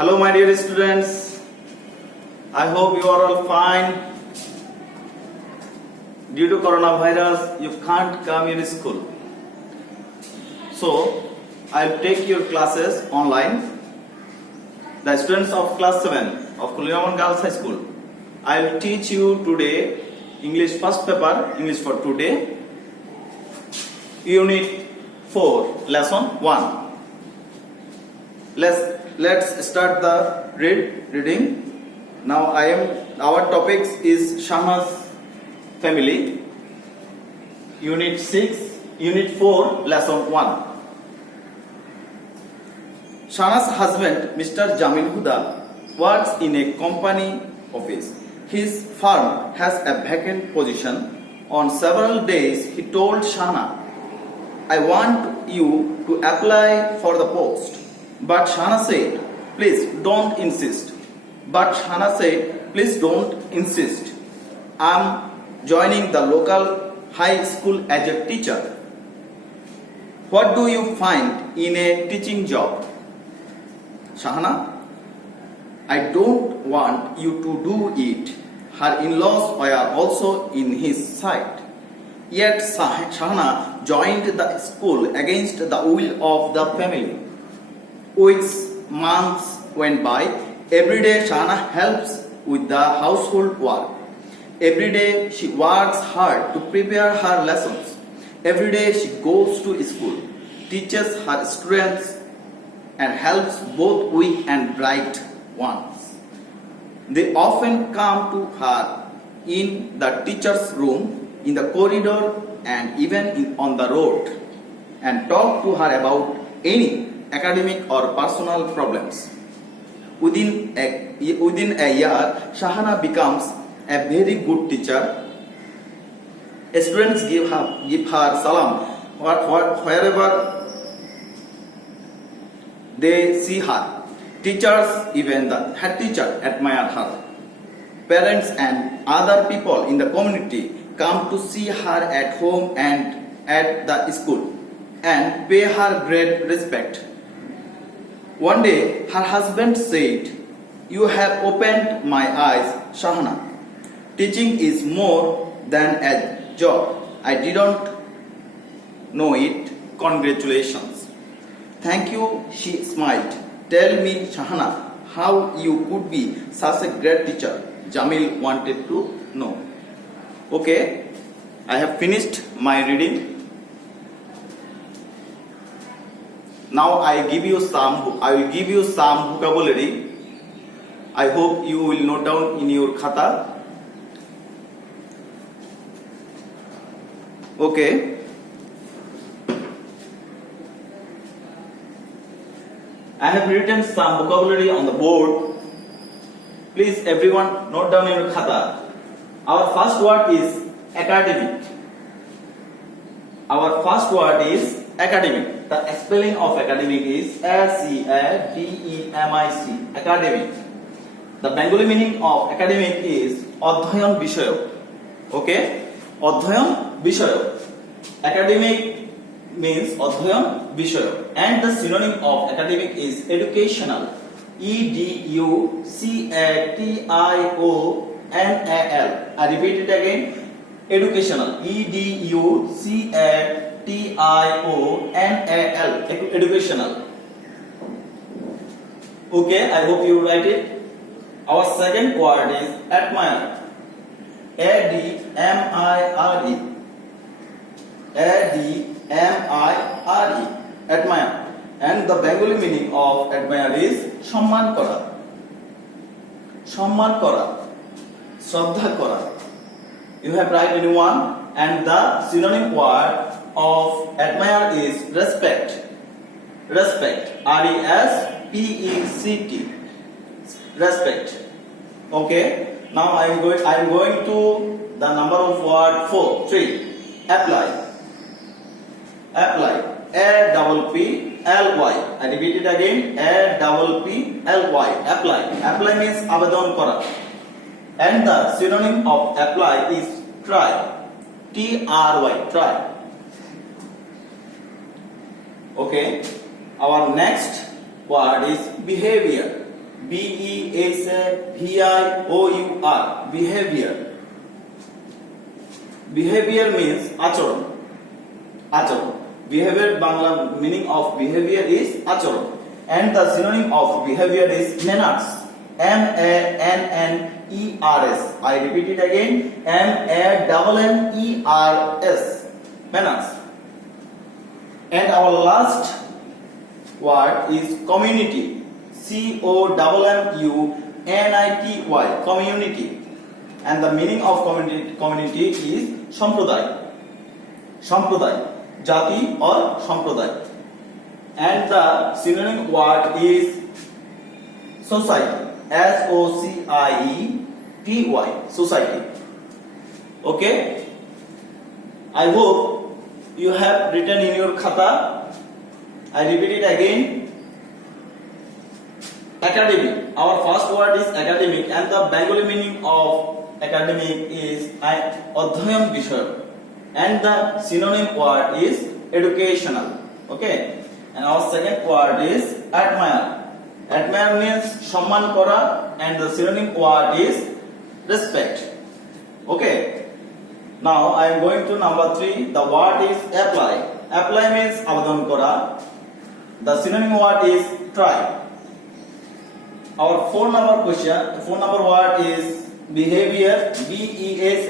Hello, my dear students. I hope you are all fine. Due to coronavirus, you can't come in school. So, I'll take your classes online. The students of class 7 of Kuliraman Girls High School, I'll teach you today English first paper, English for today, Unit 4, Lesson 1. Let's start the reading. Now our topics is Shahna's family, Unit 4, Lesson 1. Shahna's husband, Mr. Jamil Huda, works in a company office. His firm has a vacant position. On several days, he told Shahna, "I want you to apply for the post." But Shahna said, "Please don't insist." I'm joining the local high school as a teacher. What do you find in a teaching job? Shahna, I don't want you to do it. Her in-laws were also in his side. Yet Shahna joined the school against the will of the family. Weeks, months went by. Every day Shahna helps with the household work. Every day she works hard to prepare her lessons. Every day she goes to school, teaches her students, and helps both weak and bright ones. They often come to her in the teacher's room, in the corridor, and even on the road, and talk to her about any academic or personal problems. Within a year, Shahna becomes a very good teacher. Students give her salam wherever they see her. Teachers, even the head teacher, admire her. Parents and other people in the community come to see her at home and at the school and pay her great respect. One day, her husband said, "You have opened my eyes, Shahna. Teaching is more than a job. I didn't know it. Congratulations." "Thank you," she smiled. "Tell me, Shahna, how you could be such a great teacher?" Jamil wanted to know. Okay, I have finished my reading. Now I will give you some vocabulary. I hope you will note down in your khata. Okay. I have written some vocabulary on the board. Please everyone note down in your khata. Our first word is academic. Academic. The spelling of academic is ACADEMIC. Academic. The Bengali meaning of academic is অধ্যয়ন বিষয়ক. Okay? অধ্যয়ন বিষয়ক. Academic means অধ্যয়ন বিষয়ক. And the synonym of academic is educational. EDUCATIONAL. I repeat it again. Educational. EDUCATIONAL. Educational. Okay, I hope you write it. Our second word is admire. ADMIRE. ADMIRE. Admire. And the Bengali meaning of admire is সম্মান করা. সম্মান করা. শ্রদ্ধা করা. You have right anyone, and the synonym word of admire is respect. Respect. RESPECT. Respect. Okay. Now I am going to the number of word 3. Apply. Apply. APPLY. I repeat it again. APPLY. Apply. Apply means আবেদন করা. And the synonym of apply is try. TRY. Try. Okay. Our next word is behavior. behavior. Behavior. Behavior means acharon. Acharon. Behavior Bangla meaning of behavior is acharon, and the synonym of behavior is manners. M-A-N-N-E-R-S. I repeat it again. M-A-N-N-E-R-S. Manners. And our last word is community. C-O-M-M-U-N-I-T-Y. Community. And the meaning of community is সম্প্রদায়. সম্প্রদায়. Jati or সম্প্রদায়. And the synonym word is society. S-O-C-I-E-T-Y. Society. Okay? I hope you have written in your khata. I repeat it again. Academic. Our first word is academic, and the Bengali meaning of academic is অধ্যয়ন বিষয়, and the synonym word is educational. Okay? And our second word is admire. Admire means সম্মান করা, and the synonym word is respect. Okay? Now I am going to number 3. The word is apply. Apply means আবেদন করা. The synonym word is try. Our 4 number word is behavior. B-E-S-A-V-I-O-U-R.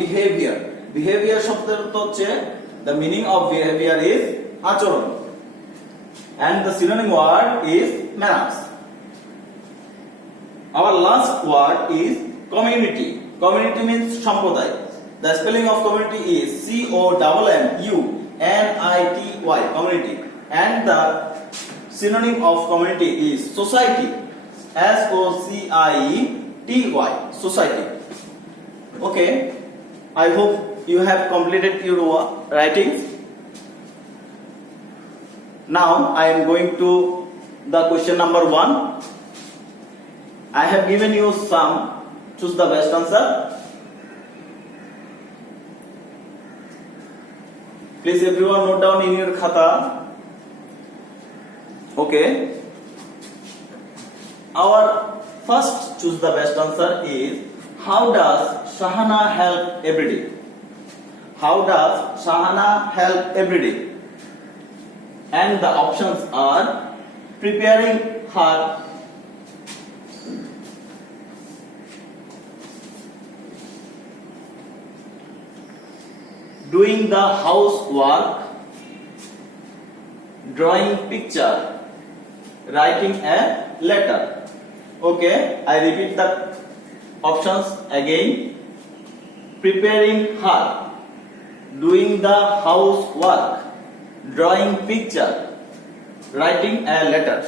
Behavior. Behavior শব্দের অর্থ হচ্ছে the meaning of behavior is আচরণ, and the synonym word is manners. Our last word is community. Community means সম্প্রদায়. The spelling of community is C-O-M-M-U-N-I-T-Y. Community. And the synonym of community is society. S-O-C-I-E-T-Y. Society. Okay. I hope you have completed your writings. Now I am going to the question number 1. I have given you some. Choose the best answer. Please everyone note down in your khata. Okay. Our first choose the best answer is, how does Shahana help every day? How does Shahana help every day? And the options are preparing her doing the housework, drawing picture, writing a letter. Okay, I repeat the options again. Preparing her, doing the housework, drawing picture, writing a letter.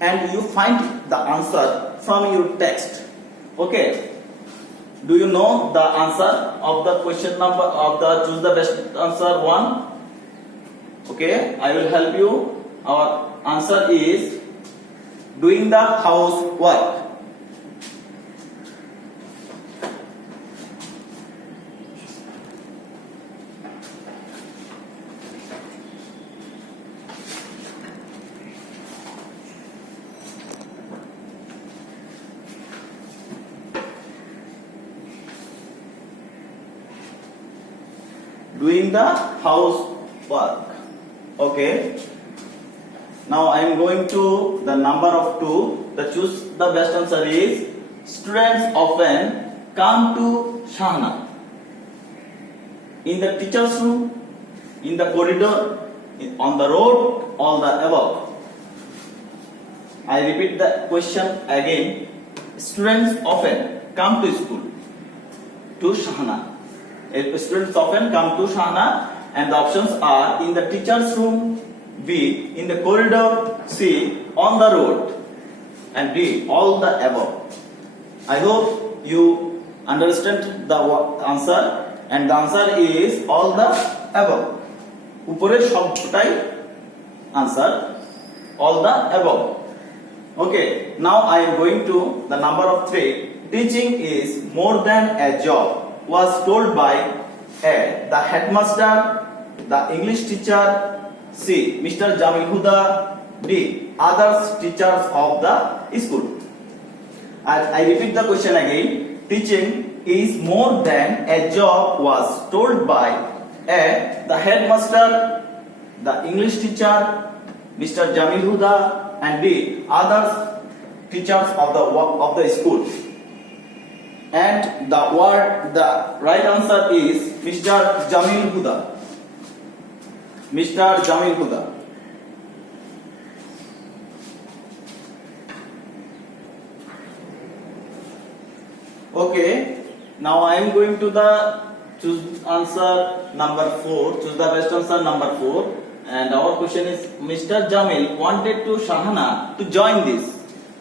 And you find the answer from your text. Okay. Do you know the answer of the question number of the choose the best answer 1? Okay, I will help you. Our answer is doing the housework. Doing the housework. Okay. Now I am going to the number of 2. The choose the best answer is, students often come to Shahana in the teacher's room, in the corridor, on the road, all the above. I repeat the question again. Students often come to school, to Shahana. Students often come to Shahana, and the options are in the teacher's room, B, in the corridor, C, on the road, and D, all the above. I hope you understand the answer, and the answer is all the above. উপরের সবটাই answer, all the above. Okay, now I am going to the number of 3. Teaching is more than a job was told by A, the headmaster, the English teacher, C, Mr. Jamil Huda, D, other teachers of the school. I repeat the question again. Teaching is more than a job was told by A. The headmaster, the English teacher, Mr. Jamil Huda, and B. Other teachers of the school. And the right answer is Mr. Jamil Huda. Mr. Jamil Huda. Okay, now I am going to the choose answer number 4. Choose the best answer number 4. And our question is, Mr. Jamil wanted to Shahana to join this.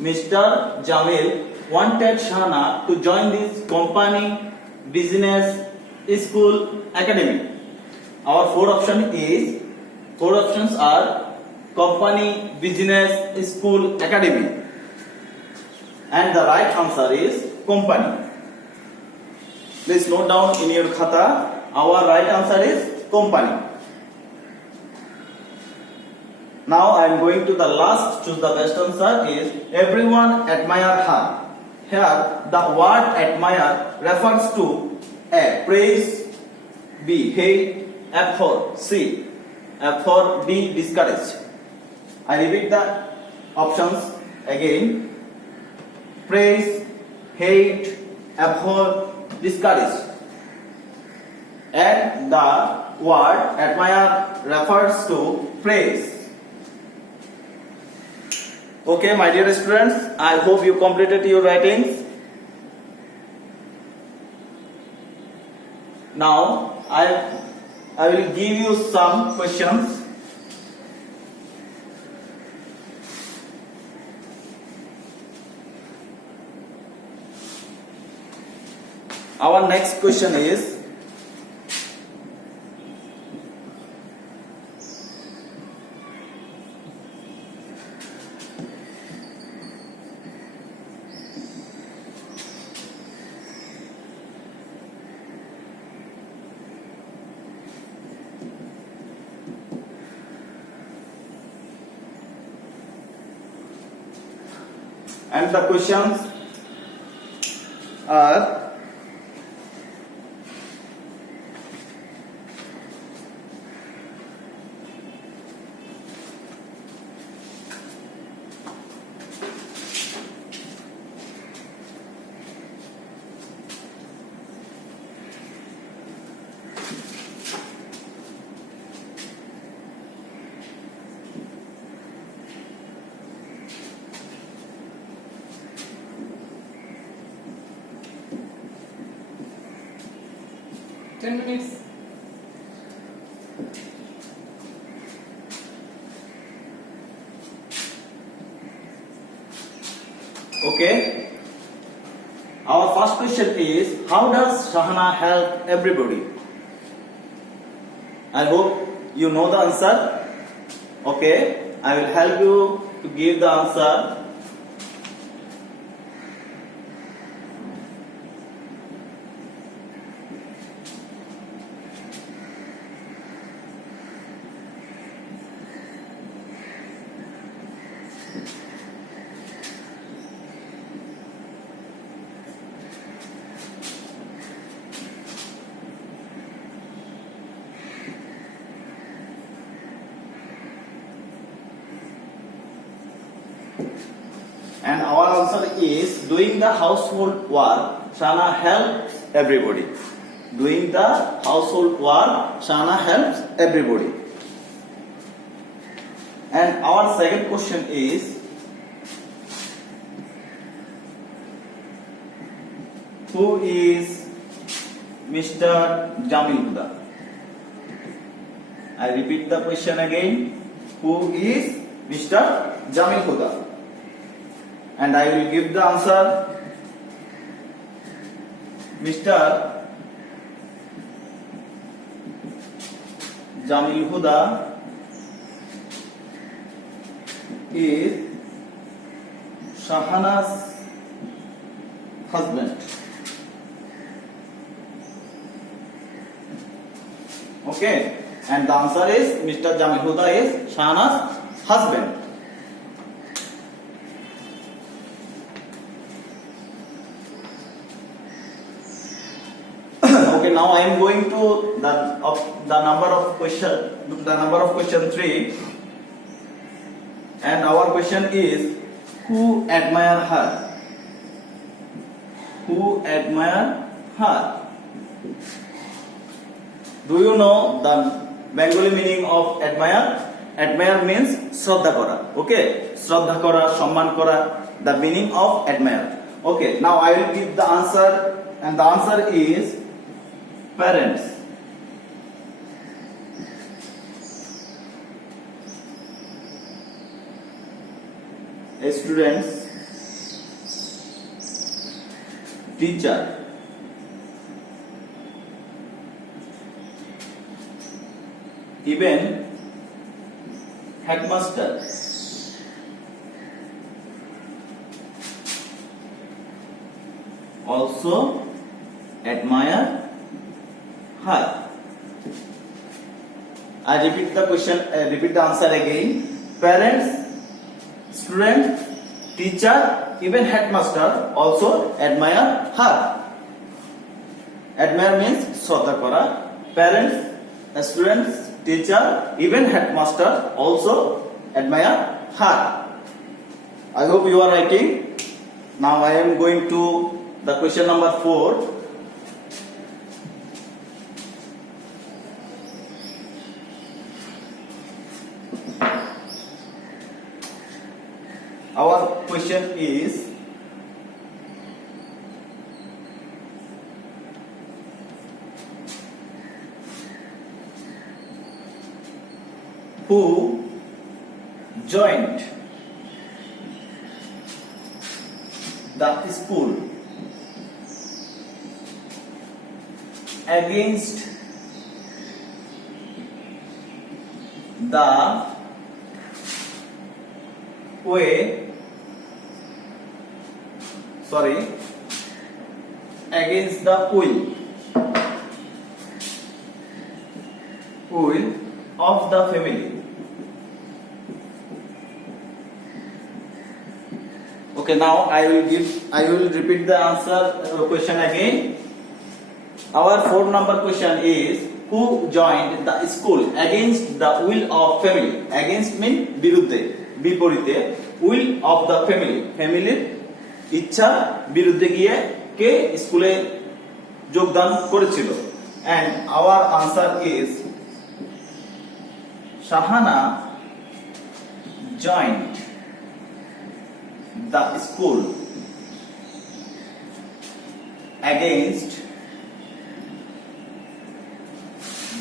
Mr. Jamil wanted Shahana to join this company, business, school, academy. Our four options are company, business, school, academy. And the right answer is company. Please note down in your khata. Our right answer is company. Now I am going to the last. Choose the best answer is everyone admire her. Here the word admire refers to A. Praise, B. hate, F for C, F for D. discourage. I repeat the options again. Praise, hate, abhor, discourage. And the word admire refers to praise. Okay, my dear students, I hope you completed your writings. Now I will give you some questions. Our next question is, and the questions are, Ten minutes. okay. Our first question is, how does Shahana help everybody? I hope you know the answer. Okay, I will help you to give the answer. And our answer is, doing the household work, Shahana helps everybody. Doing the household work, Shahana helps everybody. And our second question is, who is Mr. Jamil Huda? I repeat the question again. Who is Mr. Jamil Huda? And I will give the answer. Mr. Jamil Huda is Shahana's husband. Okay, and the answer is Mr. Jamil Huda is Shahana's husband. Okay, now I am going to the number of question 3, and our question is, who admire her? Who admire her? Do you know the Bengali meaning of admire? Admire means শ্রদ্ধা করা. Okay, শ্রদ্ধা করা, সম্মান করা. The meaning of admire. Okay, now I will give the answer, and the answer is parents. Students, teacher, even headmaster, also admire her. I repeat the question, repeat the answer again. Parents, student, teacher, even headmaster also admire her. Admire means শ্রদ্ধা করা. Parents, students, teacher, even headmaster also admire her. I hope you are writing. Now I am going to the question number 4. Our question is, who joined the school against the against the will of the family. Okay, now I will repeat the answer question again. Our 4 number question is, who joined the school against the will of family? Against mean বিরুদ্ধে, বিপরীতে. Will of the family, ফ্যামিলির ইচ্ছা বিরুদ্ধে গিয়ে কে স্কুলে যোগদান করেছিল? And our answer is, Shahana joined the school against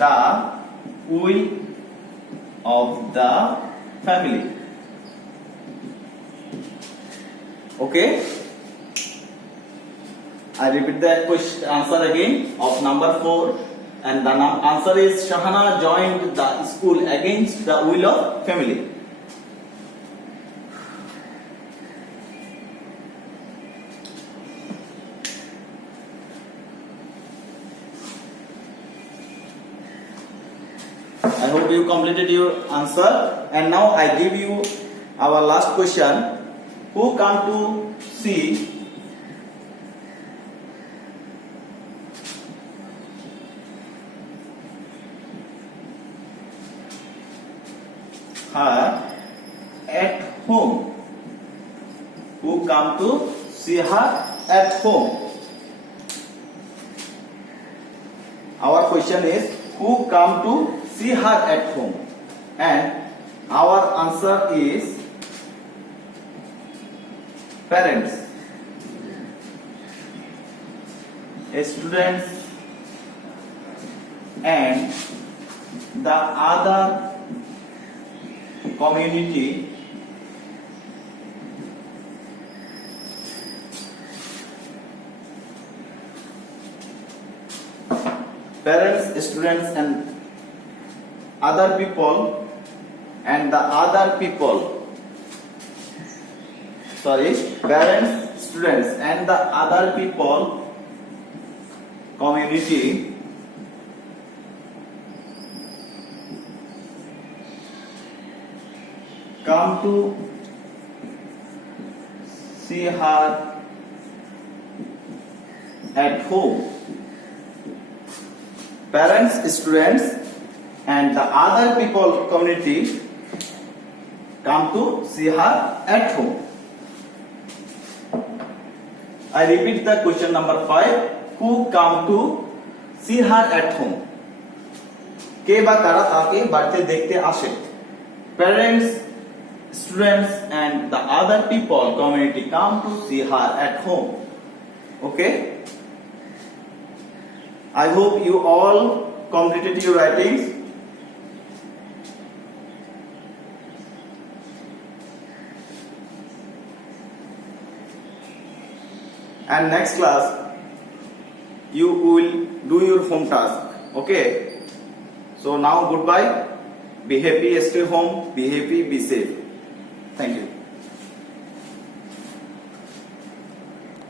the will of the family. Okay, I repeat the question answer again of number 4, and the answer is, Shahana joined the school against the will of family. I hope you completed your answer, and now I give you our last question. Who come to see her at home? Who come to see her at home? Our question is, who come to see her at home? And our answer is parents, students, and the other community parents, students, and other people, and the other people, parents, students, and the other people community come to see her at home. parents, students and the other people community come to see her at home. I repeat the question number 5. Who come to see her at home? কে বা কারা তাকে বাড়িতে দেখতে আসে? Parents, students and the other people community come to see her at home. Okay? I hope you all completed your writings. And next class you will do your home task. Okay? So now goodbye. Be happy, stay home, be happy, be safe.